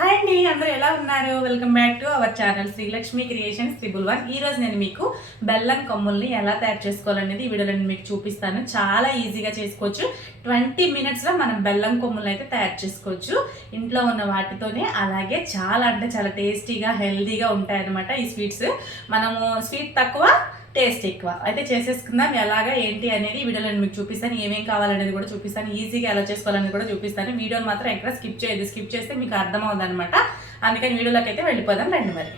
Hi అండి, అందరూ ఎలా ఉన్నారు? Welcome back to our channel Srilakshmi creations 111. ఈ రోజు నేను మీకు బెల్లం కొమ్ముల్ని ఎలా తయారు చేసుకోవాలనేది ఈ వీడియోలో నేను మీకు చూపిస్తాను. చాలా ఈజీగా చేసుకోవచ్చు. 20 మినిట్స్లో మనం బెల్లం కొమ్ములు అయితే తయారు చేసుకోవచ్చు ఇంట్లో ఉన్న వాటితోనే. అలాగే చాలా అంటే చాలా టేస్టీగా హెల్తీగా ఉంటాయన్నమాట ఈ స్వీట్స్. మనము స్వీట్ తక్కువ టేస్ట్ ఎక్కువ అయితే చేసేసుకుందాం. ఎలాగా ఏంటి అనేది వీడియోలో నేను మీకు చూపిస్తాను. ఏమేం కావాలనేది కూడా చూపిస్తాను. ఈజీగా ఎలా చేసుకోవాలనేది కూడా చూపిస్తాను. వీడియోని మాత్రం ఎక్కడ స్కిప్ చేయదు. స్కిప్ చేస్తే మీకు అర్థమవుతుంది అనమాట. అందుకని వీడియోలోకి అయితే వెళ్ళిపోదాం రండి. మరి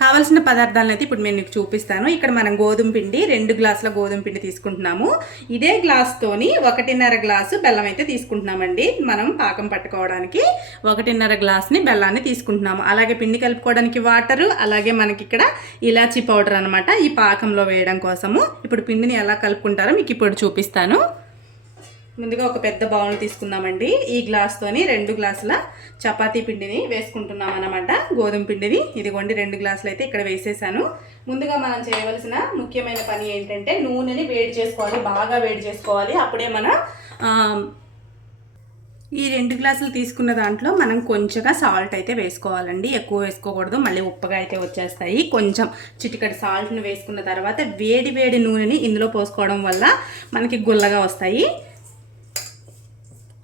కావాల్సిన పదార్థాలను అయితే ఇప్పుడు నేను మీకు చూపిస్తాను. ఇక్కడ మనం గోధుమ పిండి 2 గ్లాసుల గోధుమ పిండి తీసుకుంటున్నాము. ఇదే గ్లాస్తోని 1.5 గ్లాసు బెల్లం అయితే తీసుకుంటున్నామండి. మనం పాకం పట్టుకోవడానికి 1.5 గ్లాస్ని బెల్లాన్ని తీసుకుంటున్నాము. అలాగే పిండి కలుపుకోవడానికి వాటరు, అలాగే మనకి ఇక్కడ ఇలాచీ పౌడర్ అనమాట ఈ పాకంలో వేయడం కోసము. ఇప్పుడు పిండిని ఎలా కలుపుకుంటారో మీకు ఇప్పుడు చూపిస్తాను. ముందుగా ఒక పెద్ద బౌల్ తీసుకుందామండి. ఈ గ్లాస్తోని 2 గ్లాసుల చపాతీ పిండిని వేసుకుంటున్నాం అన్నమాట. గోధుమ పిండిని ఇదిగోండి 2 గ్లాసులు అయితే ఇక్కడ వేసేసాను. ముందుగా మనం చేయవలసిన ముఖ్యమైన పని ఏంటంటే నూనెని వేడి చేసుకోవాలి, బాగా వేడి చేసుకోవాలి. అప్పుడే మనం ఈ 2 గ్లాసులు తీసుకున్న దాంట్లో మనం కొంచెంగా సాల్ట్ అయితే వేసుకోవాలండి. ఎక్కువ వేసుకోకూడదు, మళ్ళీ ఉప్పగా అయితే వచ్చేస్తాయి. కొంచెం చిటికటి సాల్ట్ని వేసుకున్న తర్వాత వేడి వేడి నూనెని ఇందులో పోసుకోవడం వల్ల మనకి గుల్లగా వస్తాయి.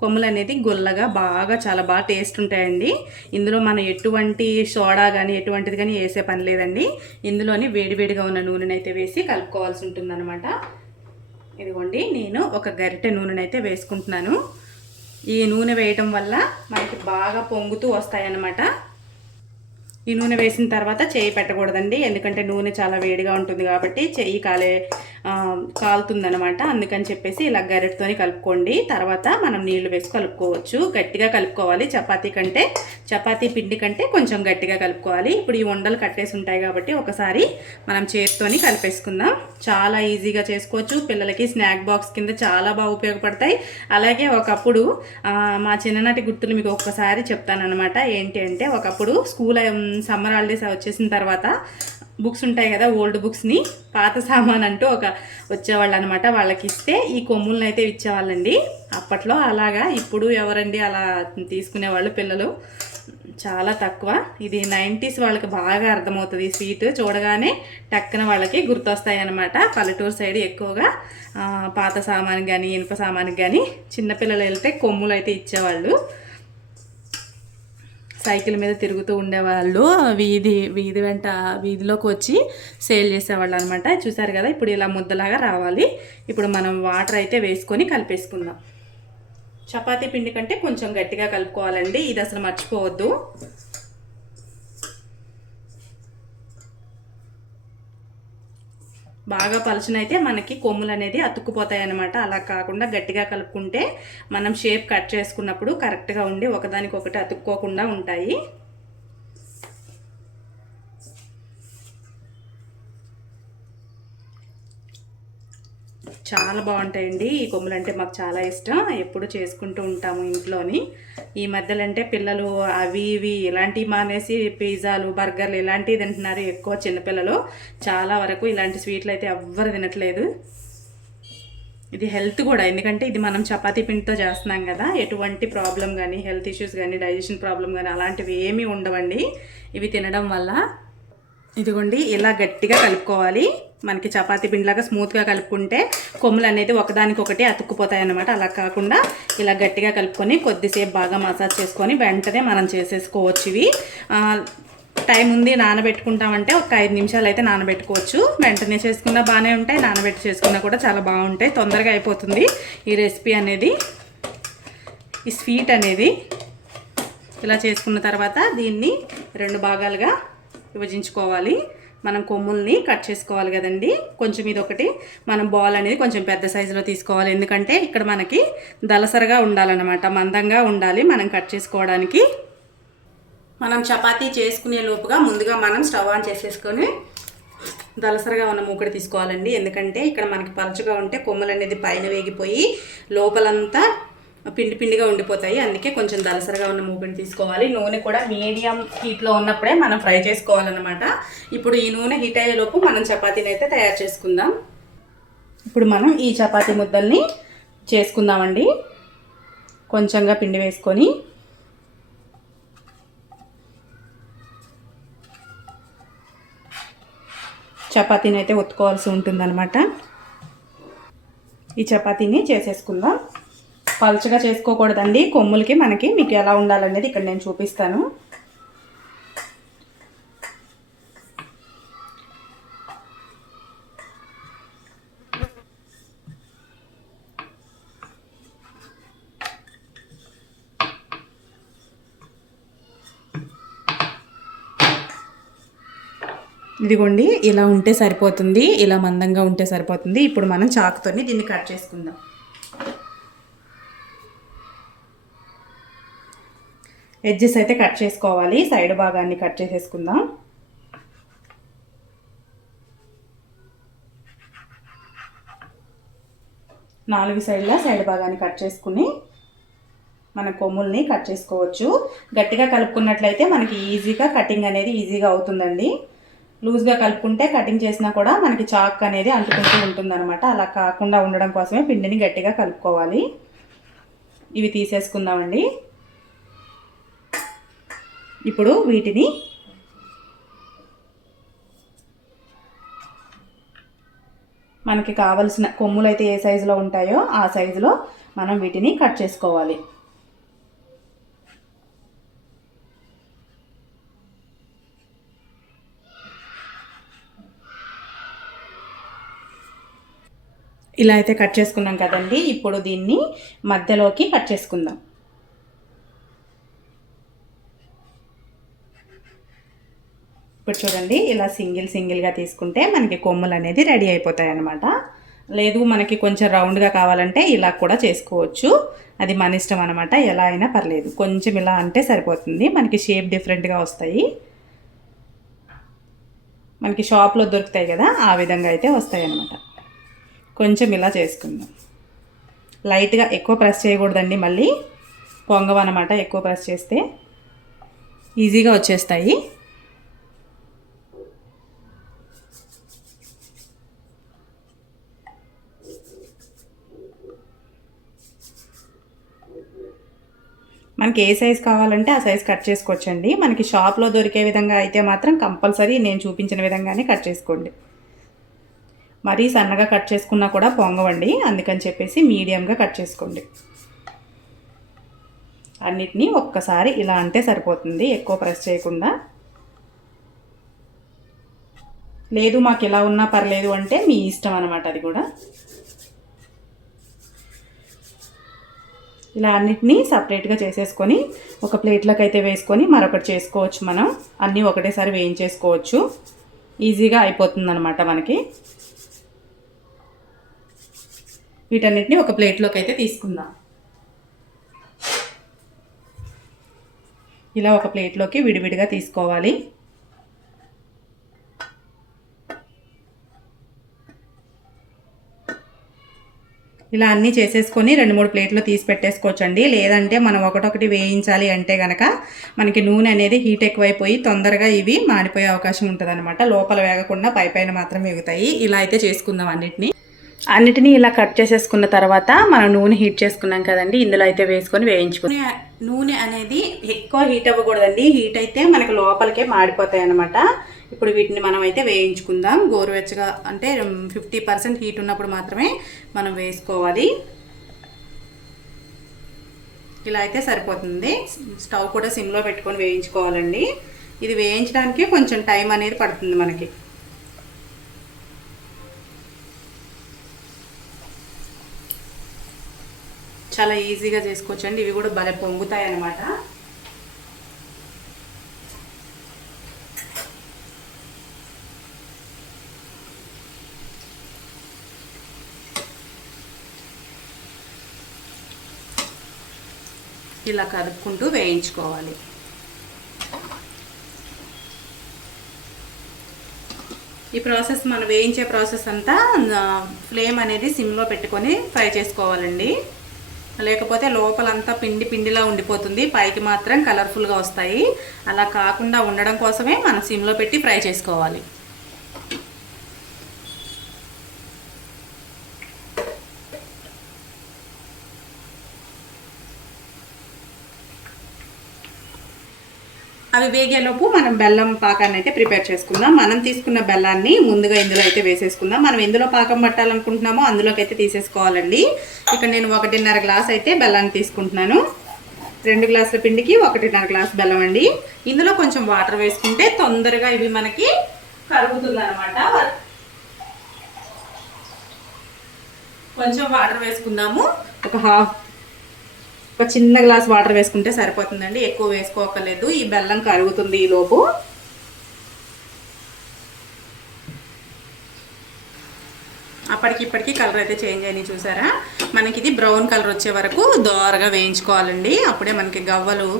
కొమ్ములు అనేది గుల్లగా బాగా చాలా బాగా టేస్ట్ ఉంటాయండి. ఇందులో మనం ఎటువంటి సోడా కానీ ఎటువంటిది కానీ వేసే పని లేదండి. ఇందులోని వేడివేడిగా ఉన్న నూనెని అయితే వేసి కలుపుకోవాల్సి ఉంటుందన్నమాట. ఇదిగోండి నేను ఒక గరిటె నూనెని అయితే వేసుకుంటున్నాను. ఈ నూనె వేయటం వల్ల మనకి బాగా పొంగుతూ వస్తాయన్నమాట. ఈ నూనె వేసిన తర్వాత చేయి పెట్టకూడదండి, ఎందుకంటే నూనె చాలా వేడిగా ఉంటుంది కాబట్టి చెయ్యి కాలుతుందనమాట. అందుకని చెప్పేసి ఇలా గరిటతోని కలుపుకోండి. తర్వాత మనం నీళ్లు వేసి కలుపుకోవచ్చు. గట్టిగా కలుపుకోవాలి. చపాతీ పిండి కంటే కొంచెం గట్టిగా కలుపుకోవాలి. ఇప్పుడు ఈ ఉండలు కట్టేసి ఉంటాయి కాబట్టి ఒకసారి మనం చేతితోని కలిపేసుకుందాం. చాలా ఈజీగా చేసుకోవచ్చు. పిల్లలకి స్నాక్ బాక్స్ కింద చాలా బాగా ఉపయోగపడతాయి. అలాగే ఒకప్పుడు మా చిన్ననాటి గుర్తులు మీకు ఒక్కసారి చెప్తానమాట. ఏంటి అంటే ఒకప్పుడు స్కూల్ సమ్మర్ హాలిడేస్ వచ్చేసిన తర్వాత బుక్స్ ఉంటాయి కదా, ఓల్డ్ బుక్స్ని పాత సామాన్ అంటూ వచ్చేవాళ్ళు అనమాట. వాళ్ళకి ఇస్తే ఈ కొమ్ములను అయితే ఇచ్చేవాళ్ళండి అప్పట్లో. అలాగా ఇప్పుడు ఎవరండి అలా తీసుకునేవాళ్ళు పిల్లలు, చాలా తక్కువ. ఇది 90s వాళ్ళకి బాగా అర్థమవుతుంది. ఈ స్వీట్ చూడగానే టక్కున వాళ్ళకి గుర్తొస్తాయి అన్నమాట. పల్లెటూరు సైడ్ ఎక్కువగా పాత సామాన్ కానీ ఇనుప సామాన్కి కానీ చిన్నపిల్లలు వెళ్తే కొమ్ములు అయితే ఇచ్చేవాళ్ళు. సైకిల్ మీద తిరుగుతూ ఉండేవాళ్ళు. వీధిలోకి వచ్చి సేల్ చేసేవాళ్ళు అనమాట. చూసారు కదా, ఇప్పుడు ఇలా ముద్దలాగా రావాలి. ఇప్పుడు మనం వాటర్ అయితే వేసుకొని కలిపేసుకుందాం. చపాతీ పిండి కంటే కొంచెం గట్టిగా కలుపుకోవాలండి, ఇది అసలు మర్చిపోవద్దు. బాగా పలుచనైతే మనకి కొమ్ములు అనేది అతుక్కుపోతాయి అన్నమాట. అలా కాకుండా గట్టిగా కలుపుకుంటే మనం షేప్ కట్ చేసుకున్నప్పుడు కరెక్ట్గా ఉండి ఒకదానికొకటి అతుక్కోకుండా ఉంటాయి. చాలా బాగుంటాయండి ఈ కొమ్ములు. అంటే మాకు చాలా ఇష్టం, ఎప్పుడు చేసుకుంటూ ఉంటాము ఇంట్లోని. ఈ మధ్యలో అంటే పిల్లలు అవి ఇవి ఇలాంటివి మానేసి పిజ్జాలు బర్గర్లు ఇలాంటివి తింటున్నారు ఎక్కువ చిన్నపిల్లలు. చాలా వరకు ఇలాంటి స్వీట్లు అయితే ఎవ్వరు తినట్లేదు. ఇది హెల్త్ కూడా, ఎందుకంటే ఇది మనం చపాతీ పిండితో చేస్తున్నాం కదా. ఎటువంటి ప్రాబ్లం కానీ హెల్త్ ఇష్యూస్ కానీ డైజెషన్ ప్రాబ్లం కానీ అలాంటివి ఏమీ ఉండవండి ఇవి తినడం వల్ల. ఇదిగోండి ఇలా గట్టిగా కలుపుకోవాలి. మనకి చపాతీ పిండిలాగా స్మూత్గా కలుపుకుంటే కొమ్ములు అనేది ఒకదానికొకటి అతుక్కుపోతాయి అన్నమాట. అలా కాకుండా ఇలా గట్టిగా కలుపుకొని కొద్దిసేపు బాగా మసాజ్ చేసుకొని వెంటనే మనం చేసేసుకోవచ్చు. ఇవి టైం ఉంది నానబెట్టుకుంటామంటే ఒక 5 నిమిషాలు అయితే నానబెట్టుకోవచ్చు. వెంటనే చేసుకున్నా బాగానే ఉంటాయి, నానబెట్టి చేసుకున్నా కూడా చాలా బాగుంటాయి. తొందరగా అయిపోతుంది ఈ రెసిపీ అనేది. ఈ స్వీట్ అనేది ఇలా చేసుకున్న తర్వాత దీన్ని 2 భాగాలుగా విభజించుకోవాలి. మనం కొమ్ముల్ని కట్ చేసుకోవాలి కదండి. కొంచెం ఇది ఒకటి మనం బాల్ అనేది కొంచెం పెద్ద సైజులో తీసుకోవాలి, ఎందుకంటే ఇక్కడ మనకి దలసరగా ఉండాలన్నమాట, మందంగా ఉండాలి మనం కట్ చేసుకోవడానికి. మనం చపాతీ చేసుకునే లోపుగా ముందుగా మనం స్టవ్ ఆన్ చేసేసుకొని దలసరగా ఉన్న మూకుడు తీసుకోవాలండి. ఎందుకంటే ఇక్కడ మనకి పలుచగా ఉంటే కొమ్ములు అనేది పైన వేగిపోయి లోపలంతా పిండి పిండిగా ఉండిపోతాయి. అందుకే కొంచెం దలసరగా ఉన్న మూకుని తీసుకోవాలి. నూనె కూడా మీడియం హీట్లో ఉన్నప్పుడే మనం ఫ్రై చేసుకోవాలన్నమాట. ఇప్పుడు ఈ నూనె హీట్ అయ్యేలోపు మనం చపాతీని అయితే తయారు చేసుకుందాం. ఇప్పుడు మనం ఈ చపాతీ ముద్దల్ని చేసుకుందామండి. కొంచెంగా పిండి వేసుకొని చపాతీని అయితే ఒత్తుకోవాల్సి ఉంటుందన్నమాట. ఈ చపాతీని చేసేసుకుందాం. పలుచగా చేసుకోకూడదండి కొమ్ములకి, మనకి మీకు ఎలా ఉండాలనేది ఇక్కడ నేను చూపిస్తాను. ఇదిగోండి, ఇలా ఉంటే సరిపోతుంది, ఇలా మందంగా ఉంటే సరిపోతుంది. ఇప్పుడు మనం చాకుతోని దీన్ని కట్ చేసుకుందాం. ఎడ్జెస్ అయితే కట్ చేసుకోవాలి, సైడ్ భాగాన్ని కట్ చేసేసుకుందాం. నాలుగు సైడ్ భాగాన్ని కట్ చేసుకుని మన కొమ్ముల్ని కట్ చేసుకోవచ్చు. గట్టిగా కలుపుకున్నట్లయితే మనకి ఈజీగా కటింగ్ అనేది ఈజీగా అవుతుందండి. లూజ్గా కలుపుకుంటే కటింగ్ చేసినా కూడా మనకి చాక్ అనేది అంటుకుంటూ ఉంటుందన్నమాట. అలా కాకుండా ఉండడం కోసమే పిండిని గట్టిగా కలుపుకోవాలి. ఇవి తీసేసుకుందామండి. ఇప్పుడు వీటిని మనకి కావలసిన కొమ్ములు అయితే ఏ సైజులో ఉంటాయో ఆ సైజులో మనం వీటిని కట్ చేసుకోవాలి. ఇలా అయితే కట్ చేసుకున్నాం కదండి. ఇప్పుడు దీన్ని మధ్యలోకి కట్ చేసుకుందాం. ఇప్పుడు చూడండి, ఇలా సింగిల్గా తీసుకుంటే మనకి కొమ్ములు అనేది రెడీ అయిపోతాయి అన్నమాట. లేదు మనకి కొంచెం రౌండ్గా కావాలంటే ఇలా కూడా చేసుకోవచ్చు, అది మన ఇష్టం అనమాట. ఎలా అయినా పర్లేదు, కొంచెం ఇలా అంటే సరిపోతుంది. మనకి షేప్ డిఫరెంట్గా వస్తాయి, మనకి షాప్లో దొరుకుతాయి కదా, ఆ విధంగా అయితే వస్తాయి అన్నమాట. కొంచెం ఇలా చేసుకుందాం. లైట్గా, ఎక్కువ ప్రెస్ చేయకూడదండి, మళ్ళీ పొంగవన్నమాట. ఎక్కువ ప్రెస్ చేస్తే ఈజీగా వచ్చేస్తాయి. మనకి ఏ సైజ్ కావాలంటే ఆ సైజ్ కట్ చేసుకోవచ్చండి. మనకి షాప్లో దొరికే విధంగా అయితే మాత్రం కంపల్సరీ నేను చూపించిన విధంగానే కట్ చేసుకోండి. మరీ సన్నగా కట్ చేసుకున్నా కూడా పొంగవండి, అందుకని చెప్పేసి మీడియంగా కట్ చేసుకోండి. అన్నిటినీ ఒక్కసారి ఇలా అంటే సరిపోతుంది, ఎక్కువ ప్రెస్ చేయకుండా. లేదు మాకు ఇలా ఉన్నా పర్లేదు అంటే మీ ఇష్టం అనమాట, అది కూడా. ఇలా అన్నిటినీ సపరేట్గా చేసేసుకొని ఒక ప్లేట్లోకి అయితే వేసుకొని మరొకటి చేసుకోవచ్చు. మనం అన్నీ ఒకటేసారి వేయించేసుకోవచ్చు, ఈజీగా అయిపోతుంది అనమాట మనకి. వీటన్నిటిని ఒక ప్లేట్లోకి అయితే తీసుకుందాం. ఇలా ఒక ప్లేట్లోకి విడివిడిగా తీసుకోవాలి. ఇలా అన్నీ చేసేసుకొని 2-3 ప్లేట్లు తీసి పెట్టేసుకోవచ్చండి. లేదంటే మనం ఒకటొకటి వేయించాలి అంటే కనుక మనకి నూనె అనేది హీట్ ఎక్కువైపోయి తొందరగా ఇవి మాడిపోయే అవకాశం ఉంటుందన్నమాట. లోపల వేగకుండా పైపైన మాత్రం వేగుతాయి. ఇలా అయితే చేసుకుందాం అన్నిటినీ ఇలా కట్ చేసేసుకున్న తర్వాత మనం నూనె హీట్ చేసుకున్నాం కదండి, ఇందులో అయితే వేసుకొని వేయించుకుని. నూనె అనేది ఎక్కువ హీట్ అవ్వకూడదండి, హీట్ అయితే మనకి లోపలికే మాడిపోతాయి అన్నమాట. ఇప్పుడు వీటిని మనం అయితే వేయించుకుందాం. గోరువెచ్చగా అంటే 50% హీట్ ఉన్నప్పుడు మాత్రమే మనం వేసుకోవాలి. ఇలా అయితే సరిపోతుంది. స్టవ్ కూడా సిమ్లో పెట్టుకొని వేయించుకోవాలండి. ఇది వేయించడానికి కొంచెం టైం అనేది పడుతుంది మనకి. చాలా ఈజీగా చేసుకోవచ్చండి, ఇవి కూడా భలే పొంగుతాయి అన్నమాట. ఇలా కలుపుకుంటూ వేయించుకోవాలి. ఈ ప్రాసెస్ మనం వేయించే ప్రాసెస్ అంతా ఫ్లేమ్ అనేది సిమ్లో పెట్టుకొని ఫ్రై చేసుకోవాలండి. లేకపోతే లోపలంతా పిండిలా ఉండిపోతుంది, పైకి మాత్రం కలర్ఫుల్గా వస్తాయి. అలా కాకుండా ఉండడం కోసమే మనం సిమ్లో పెట్టి ఫ్రై చేసుకోవాలి. అవి వేగేలోపు మనం బెల్లం పాకాన్ని అయితే ప్రిపేర్ చేసుకుందాం. మనం తీసుకున్న బెల్లాన్ని ముందుగా ఇందులో అయితే వేసేసుకుందాం. మనం ఎందులో పాకం పట్టాలనుకుంటున్నామో అందులోకి అయితే తీసేసుకోవాలండి. ఇక్కడ నేను 1.5 గ్లాస్ అయితే బెల్లాన్ని తీసుకుంటున్నాను. 2 గ్లాసుల పిండికి 1.5 గ్లాస్ బెల్లం అండి. ఇందులో కొంచెం వాటర్ వేసుకుంటే తొందరగా ఇవి మనకి కరుగుతుంది అనమాట. కొంచెం వాటర్ వేసుకుందాము. ఒక చిన్న గ్లాస్ వాటర్ వేసుకుంటే సరిపోతుందండి, ఎక్కువ వేసుకోకర్లేదు. ఈ బెల్లం కరుగుతుంది ఈ లోపు. అప్పటికిప్పటికి కలర్ అయితే చేంజ్ అయినాయి చూసారా. మనకి ఇది బ్రౌన్ కలర్ వచ్చే వరకు దోరగా వేయించుకోవాలండి. అప్పుడే మనకి గవ్వలు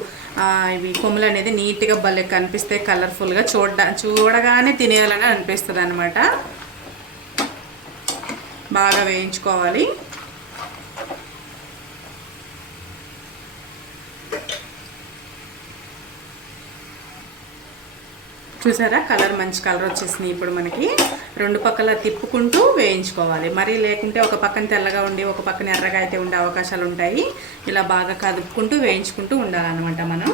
ఇవి కొమ్ములు అనేది నీట్గా భలే కనిపిస్తే కలర్ఫుల్గా చూడగానే తినేయాలని అనిపిస్తుంది అనమాట. బాగా వేయించుకోవాలి. చూసారా కలర్ మంచి కలర్ వచ్చేసింది. ఇప్పుడు మనకి 2 పక్కల తిప్పుకుంటూ వేయించుకోవాలి. మరీ లేకుంటే ఒక పక్కన తెల్లగా ఉండి ఒక పక్కన ఎర్రగా అయితే ఉండే అవకాశాలు ఉంటాయి. ఇలా బాగా కదుపుకుంటూ వేయించుకుంటూ ఉండాలన్నమాట మనం.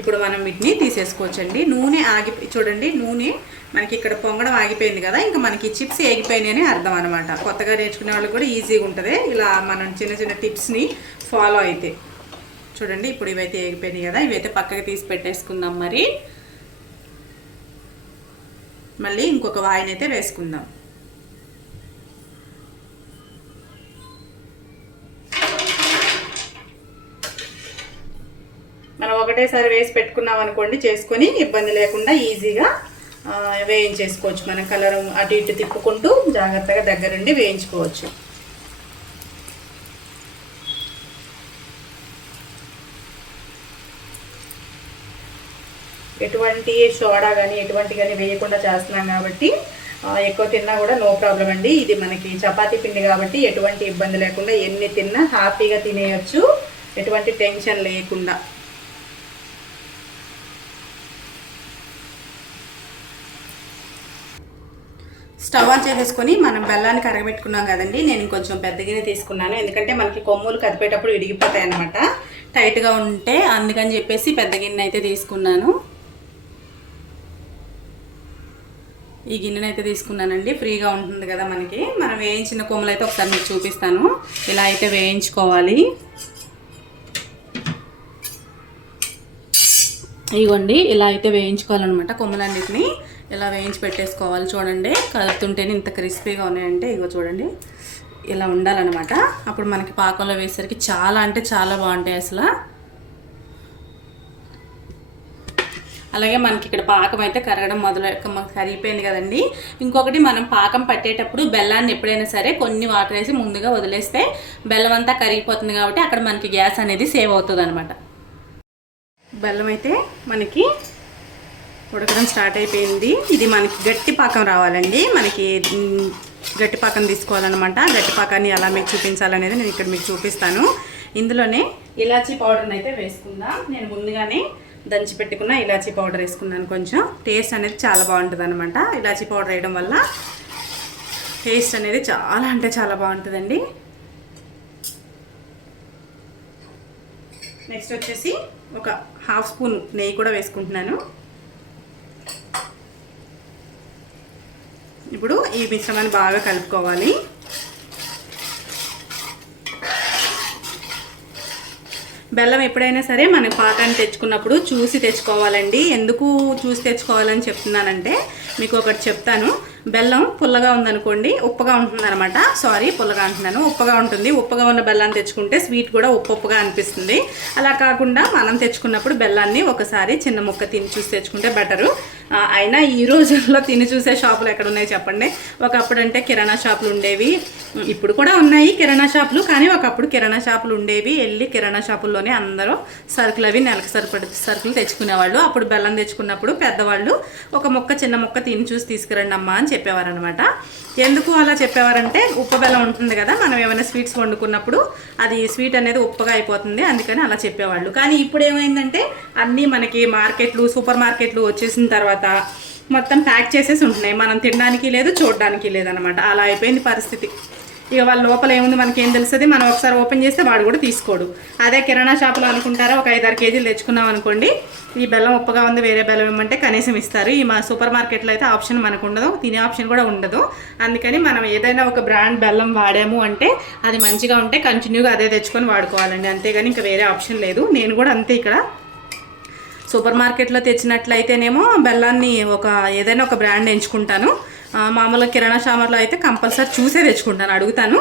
ఇప్పుడు మనం వీటిని తీసేసుకోవచ్చండి. నూనె చూడండి, నూనె మనకి ఇక్కడ పొంగడం ఆగిపోయింది కదా, ఇంకా మనకి చిప్స్ ఏగిపోయినాయి అని అర్థం అనమాట. కొత్తగా నేర్చుకునే వాళ్ళకి కూడా ఈజీగా ఉంటుంది ఇలా మనం చిన్న చిన్న టిప్స్ని ఫాలో అయితే. చూడండి ఇప్పుడు ఇవైతే ఏగిపోయినాయి కదా, ఇవైతే పక్కకి తీసి పెట్టేసుకుందాం. మళ్ళీ ఇంకొక వాయినైతే వేసుకుందాం. మనం ఒకటేసారి వేసి పెట్టుకున్నాం అనుకోండి, చేసుకొని ఇబ్బంది లేకుండా ఈజీగా వేయించేసుకోవచ్చు. మనం కలర్ అటు ఇటు తిప్పుకుంటూ జాగ్రత్తగా దగ్గరుండి వేయించుకోవచ్చు. ఎటువంటి సోడా కానీ ఎటువంటి కానీ వేయకుండా చేస్తున్నాం కాబట్టి ఎక్కువ తిన్నా కూడా నో ప్రాబ్లం అండి. ఇది మనకి చపాతీ పిండి కాబట్టి ఎటువంటి ఇబ్బంది లేకుండా ఎన్ని తిన్నా హ్యాపీగా తినేయచ్చు, ఎటువంటి టెన్షన్ లేకుండా. స్టవ్ ఆన్ చేసేసుకొని మనం బెల్లాన్ని కరగబెట్టుకున్నాం కదండి. నేను ఇంకొంచెం పెద్ద గిన్నె తీసుకున్నాను, ఎందుకంటే మనకి కొమ్ములు కదిపేటప్పుడు విడిగిపోతాయి అన్నమాట టైట్గా ఉంటే, అందుకని చెప్పేసి పెద్ద గిన్నె అయితే తీసుకున్నాను. ఈ గిన్నెను అయితే తీసుకున్నానండి, ఫ్రీగా ఉంటుంది కదా మనకి. మనం వేయించిన కొమ్ములు అయితే ఒకసారి మీకు చూపిస్తాను. ఇలా అయితే వేయించుకోవాలి. ఇదిగోండి ఇలా అయితే వేయించుకోవాలన్నమాట. కొమ్ములన్నిటిని ఇలా వేయించి పెట్టేసుకోవాలి. చూడండి కలుపుతుంటేనే ఇంత క్రిస్పీగా ఉన్నాయంటే, ఇగో చూడండి ఇలా ఉండాలన్నమాట. అప్పుడు మనకి పాకంలో వేసేసరికి చాలా అంటే చాలా బాగుంటాయి అసలు. అలాగే మనకి ఇక్కడ పాకం అయితే కరగడం కరిగిపోయింది కదండి. ఇంకొకటి, మనం పాకం పట్టేటప్పుడు బెల్లాన్ని ఎప్పుడైనా సరే కొన్ని వాటర్ వేసి ముందుగా వదిలేస్తే బెల్లం అంతా కరిగిపోతుంది కాబట్టి అక్కడ మనకి గ్యాస్ అనేది సేవ్ అవుతుంది అనమాట. బెల్లం అయితే మనకి ఉడకడం స్టార్ట్ అయిపోయింది. ఇది మనకి గట్టి పాకం రావాలండి. మనకి గట్టి పాకం తీసుకోవాలన్నమాట. గట్టి పాకాన్ని ఎలా మీకు చూపించాలనేది నేను ఇక్కడ మీకు చూపిస్తాను. ఇందులోనే ఇలాచీ పౌడర్ని అయితే వేసుకుందాం. నేను ముందుగానే దంచి పెట్టుకున్న ఇలాచీ పౌడర్ వేసుకున్నాను. కొంచెం టేస్ట్ అనేది చాలా బాగుంటుంది అనమాట. ఇలాచీ పౌడర్ వేయడం వల్ల టేస్ట్ అనేది చాలా అంటే చాలా బాగుంటుందండి. నెక్స్ట్ వచ్చేసి ఒక హాఫ్ స్పూన్ నెయ్యి కూడా వేసుకుంటున్నాను. ఇప్పుడు ఈ మిశ్రమాన్ని బాగా కలుపుకోవాలి. బెల్లం ఎప్పుడైనా సరే మనం పాకాన్ని తెచ్చుకున్నప్పుడు చూసి తెచ్చుకోవాలండి. ఎందుకు చూసి తెచ్చుకోవాలని చెప్తున్నానంటే మీకు ఒకటి చెప్తాను. బెల్లం పుల్లగా ఉందనుకోండి, ఉప్పగా ఉంటుంది అనమాట. పుల్లగా అంటున్నాను, ఉప్పగా ఉంటుంది. ఉప్పగా ఉన్న బెల్లాన్ని తెచ్చుకుంటే స్వీట్ కూడా ఉప్పుగా అనిపిస్తుంది. అలా కాకుండా మనం తెచ్చుకున్నప్పుడు బెల్లాన్ని ఒకసారి చిన్న ముక్క తిని చూసి తెచ్చుకుంటే బెటరు. అయినా ఈ రోజుల్లో తిని చూసే షాపులు ఎక్కడ ఉన్నాయి చెప్పండి. ఒకప్పుడు అంటే కిరాణా షాపులు ఉండేవి, ఇప్పుడు కూడా ఉన్నాయి కిరాణా షాపులు, కానీ ఒకప్పుడు కిరాణా షాపులు ఉండేవి. వెళ్ళి కిరాణా షాపుల్లోనే అందరూ సరుకులు అవి నెలకు సరిపడే సరుకులు తెచ్చుకునేవాళ్ళు. అప్పుడు బెల్లం తెచ్చుకున్నప్పుడు పెద్దవాళ్ళు ఒక ముక్క చిన్న ముక్క తిని చూసి తీసుకురండి అమ్మా అని చెప్పేవారనమాట. ఎందుకు అలా చెప్పేవారంటే ఉప్పు బెల్లం ఉంటుంది కదా, మనం ఏమైనా స్వీట్స్ వండుకున్నప్పుడు అది స్వీట్ అనేది ఉప్పగా అయిపోతుంది, అందుకని అలా చెప్పేవాళ్ళు. కానీ ఇప్పుడు ఏమైందంటే అన్నీ మనకి సూపర్ మార్కెట్లు వచ్చేసిన తర్వాత మొత్తం ప్యాక్ చేసేసి ఉంటున్నాయి. మనం తినడానికి లేదు, చూడడానికి లేదనమాట. అలా అయిపోయింది పరిస్థితి. ఇక వాళ్ళ లోపల ఏముంది మనకేం తెలుస్తుంది, మనం ఒకసారి ఓపెన్ చేస్తే వాడు కూడా తీసుకోడు. అదే కిరాణా షాపులో అనుకుంటారా ఒక 5-6 కేజీలు తెచ్చుకున్నాం అనుకోండి, ఈ బెల్లం ఉప్పగా ఉంది వేరే బెల్లం ఇవ్వమంటే కనీసం ఇస్తారు. ఈ మా సూపర్ మార్కెట్లో అయితే ఆప్షన్ మనకు ఉండదు, తినే ఆప్షన్ కూడా ఉండదు. అందుకని మనం ఏదైనా ఒక బ్రాండ్ బెల్లం వాడాము అంటే అది మంచిగా ఉంటే కంటిన్యూగా అదే తెచ్చుకొని వాడుకోవాలండి, అంతేగాని ఇంకా వేరే ఆప్షన్ లేదు. నేను కూడా అంతే. ఇక్కడ సూపర్ మార్కెట్లో తెచ్చినట్లయితేనేమో బెల్లాన్ని ఏదైనా ఒక బ్రాండ్ ఎంచుకుంటాను. మామూలుగా కిరాణా షాపులో అయితే కంపల్సరీ చూసే తెచ్చుకుంటాను, అడుగుతాను.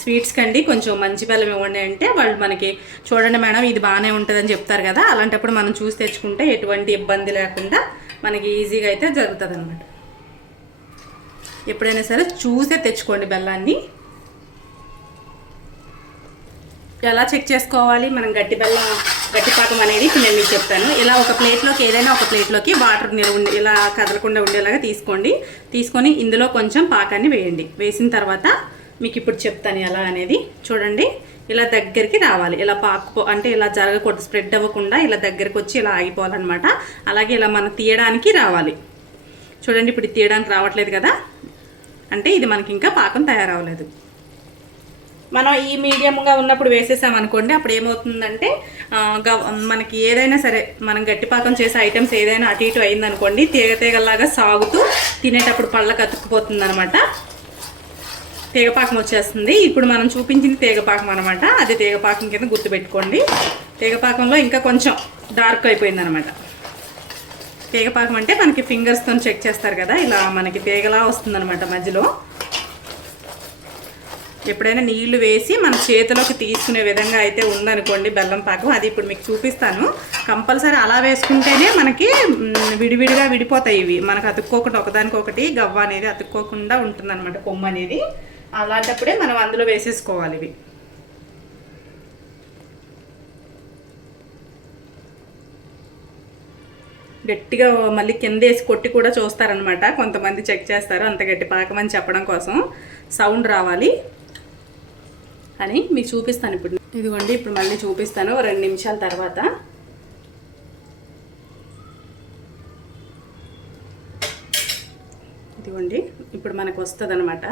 స్వీట్స్ కండి కొంచెం మంచి బెల్లం ఇవ్వండి అంటే వాళ్ళు మనకి చూడండి మేడం ఇది బాగానే ఉంటుందని చెప్తారు కదా, అలాంటప్పుడు మనం చూసి తెచ్చుకుంటే ఎటువంటి ఇబ్బంది లేకుండా మనకి ఈజీగా అయితే జరుగుతుంది అనమాట. ఎప్పుడైనా సరే చూసే తెచ్చుకోండి బెల్లాన్ని. ఎలా చెక్ చేసుకోవాలి మనం గట్టి పాకం అనేది ఇప్పుడు నేను మీకు చెప్తాను. ఇలా ఒక ప్లేట్లోకి ఏదైనా ఒక ప్లేట్లోకి వాటర్ ఇలా కదలకుండా ఉండేలాగా తీసుకొని ఇందులో కొంచెం పాకాన్ని వేయండి. వేసిన తర్వాత మీకు ఇప్పుడు చెప్తాను ఎలా అనేది. చూడండి ఇలా దగ్గరికి రావాలి, ఇలా అంటే ఇలా జరగకూడదు, స్ప్రెడ్ అవ్వకుండా ఇలా దగ్గరికి వచ్చి ఇలా ఆగిపోవాలన్నమాట. అలాగే ఇలా మనం తీయడానికి రావాలి. చూడండి ఇప్పుడు తీయడానికి రావట్లేదు కదా, అంటే ఇది మనకి ఇంకా పాకం తయారవ్వలేదు. మనం ఈ మీడియంగా ఉన్నప్పుడు వేసేసామనుకోండి, అప్పుడు ఏమవుతుందంటే మనకి ఏదైనా సరే మనం గట్టిపాకం చేసే ఐటమ్స్ ఏదైనా అటు ఇటు అయిందనుకోండి, తీగలాగా సాగుతూ తినేటప్పుడు పళ్ళకు అతుక్కుపోతుంది అనమాట, తీగపాకం వచ్చేస్తుంది. ఇప్పుడు మనం చూపించింది తీగపాకం అనమాట, అది తీగపాకం కింద గుర్తుపెట్టుకోండి. తీగపాకంలో ఇంకా కొంచెం డార్క్ అయిపోయింది అనమాట. తీగపాకం అంటే మనకి ఫింగర్స్తో చెక్ చేస్తారు కదా, ఇలా మనకి తీగలా వస్తుందన్నమాట మధ్యలో. ఎప్పుడైనా నీళ్లు వేసి మన చేతిలోకి తీసుకునే విధంగా అయితే ఉందనుకోండి బెల్లం పాకం, అది ఇప్పుడు మీకు చూపిస్తాను. కంపల్సరీ అలా వేసుకుంటేనే మనకి విడివిడిగా విడిపోతాయి ఇవి, మనకు అతుక్కోకుండా ఒకదానికొకటి గవ్వ అనేది అతుక్కోకుండా ఉంటుందన్నమాట కొమ్ము అనేది. అలాంటప్పుడే మనం అందులో వేసేసుకోవాలి ఇవి. గట్టిగా మళ్ళీ కింద వేసి కొట్టి కూడా చూస్తారనమాట, కొంతమంది చెక్ చేస్తారు అంత గట్టి పాకం అని చెప్పడం కోసం, సౌండ్ రావాలి అని మీకు చూపిస్తాను. ఇప్పుడు ఇదిగోండి ఇప్పుడు మళ్ళీ చూపిస్తాను 2 నిమిషాల తర్వాత. ఇదిగోండి ఇప్పుడు మనకు వస్తుంది అనమాట.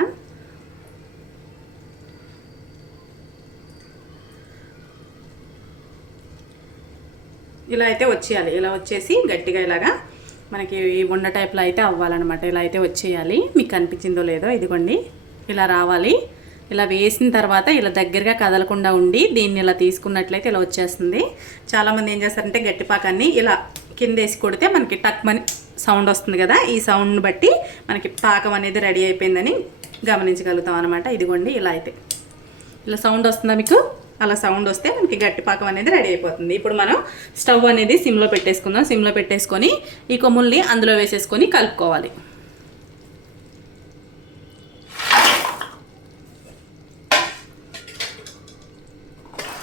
ఇలా అయితే వచ్చేయాలి, ఇలా వచ్చేసి గట్టిగా ఇలాగా మనకి ఉండ టైప్లో అయితే అవ్వాలన్నమాట. ఇలా అయితే వచ్చేయాలి, మీకు కనిపించిందో లేదో. ఇదిగోండి ఇలా రావాలి. ఇలా వేసిన తర్వాత ఇలా దగ్గరగా కదలకుండా ఉండి దీన్ని ఇలా తీసుకున్నట్లయితే ఇలా వచ్చేస్తుంది. చాలామంది ఏం చేస్తారంటే గట్టిపాకాన్ని ఇలా కింద వేసి కొడితే మనకి టక్మని సౌండ్ వస్తుంది కదా, ఈ సౌండ్ని బట్టి మనకి పాకం అనేది రెడీ అయిపోయిందని గమనించగలుగుతాం అనమాట. ఇదిగోండి ఇలా అయితే ఇలా సౌండ్ వస్తుందా మీకు, అలా సౌండ్ వస్తే మనకి గట్టి పాకం అనేది రెడీ అయిపోతుంది. ఇప్పుడు మనం స్టవ్ అనేది సిమ్లో పెట్టేసుకుందాం. సిమ్లో పెట్టేసుకొని ఈ కొమ్ముల్ని అందులో వేసేసుకొని కలుపుకోవాలి.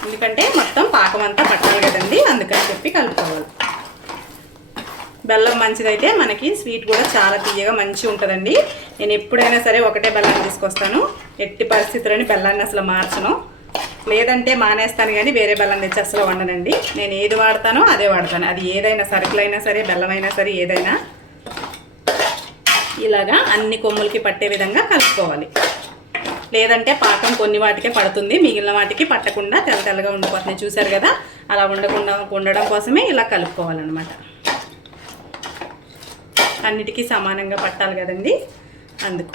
ఎందుకంటే మొత్తం పాకం అంతా పట్టాలి కదండి, అందుకని చెప్పి కలుపుకోవాలి. బెల్లం మంచిదైతే మనకి స్వీట్ కూడా చాలా తీయగా మంచిగా ఉంటుందండి. నేను ఎప్పుడైనా సరే ఒకటే బెల్లం తీసుకొస్తాను, ఎట్టి పరిస్థితుల్లోని బెల్లాన్ని అసలు మార్చను, లేదంటే మానేస్తాను, కానీ వేరే బెల్లం తెచ్చి అసలు వండనండి. నేను ఏది వాడతానో అదే వాడతాను, అది ఏదైనా సరుకులైనా సరే బెల్లమైనా సరే ఏదైనా ఇలాగా అన్ని కొమ్ములకి పట్టే విధంగా కలుపుకోవాలి. లేదంటే పాకం కొన్ని వాటికే పడుతుంది, మిగిలిన వాటికి పట్టకుండా తెల్లగా ఉండిపోతున్నాయి. చూసారు కదా, అలా ఉండడం కోసమే ఇలా కలుపుకోవాలన్నమాట. అన్నిటికీ సమానంగా పట్టాలి కదండి, అందుకు.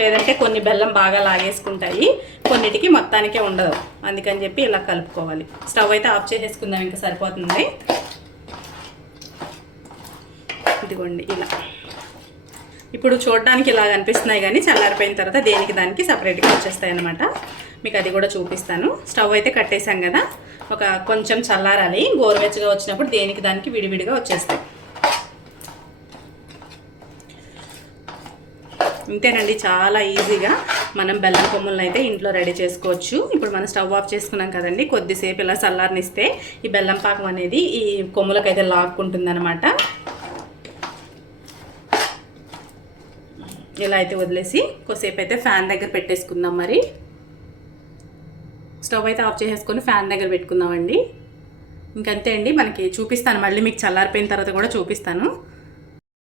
లేదంటే కొన్ని బెల్లం బాగా లాగేసుకుంటాయి, కొన్నిటికి మొత్తానికే ఉండదు, అందుకని చెప్పి ఇలా కలుపుకోవాలి. స్టవ్ అయితే ఆఫ్ చేసేసుకుందాం, ఇంకా సరిపోతుంది. ఇదిగోండి ఇలా ఇప్పుడు చూడడానికి ఇలా కనిపిస్తున్నాయి, కానీ చల్లారిపోయిన తర్వాత దేనికి దానికి సపరేట్గా వచ్చేస్తాయి అన్నమాట. మీకు అది కూడా చూపిస్తాను. స్టవ్ అయితే కట్టేసాం కదా, కొంచెం చల్లారాలి, గోరువెచ్చగా వచ్చినప్పుడు దేనికి దానికి విడివిడిగా వచ్చేస్తాయి. ఇంతేనండి, చాలా ఈజీగా మనం బెల్లం కొమ్ములను అయితే ఇంట్లో రెడీ చేసుకోవచ్చు. ఇప్పుడు మనం స్టవ్ ఆఫ్ చేసుకున్నాం కదండి, కొద్దిసేపు ఇలా చల్లారనిస్తే ఈ బెల్లం పాకం అనేది ఈ కొమ్ములకైతే లాక్కుంటుంది అనమాట. ఇలా అయితే వదిలేసి కొద్దిసేపు అయితే ఫ్యాన్ దగ్గర పెట్టేసుకుందాం. మరి స్టవ్ అయితే ఆఫ్ చేసేసుకొని ఫ్యాన్ దగ్గర పెట్టుకుందామండి. ఇంకంతే అండి, మనకి చూపిస్తాను మళ్ళీ, మీకు చల్లారిపోయిన తర్వాత కూడా చూపిస్తాను.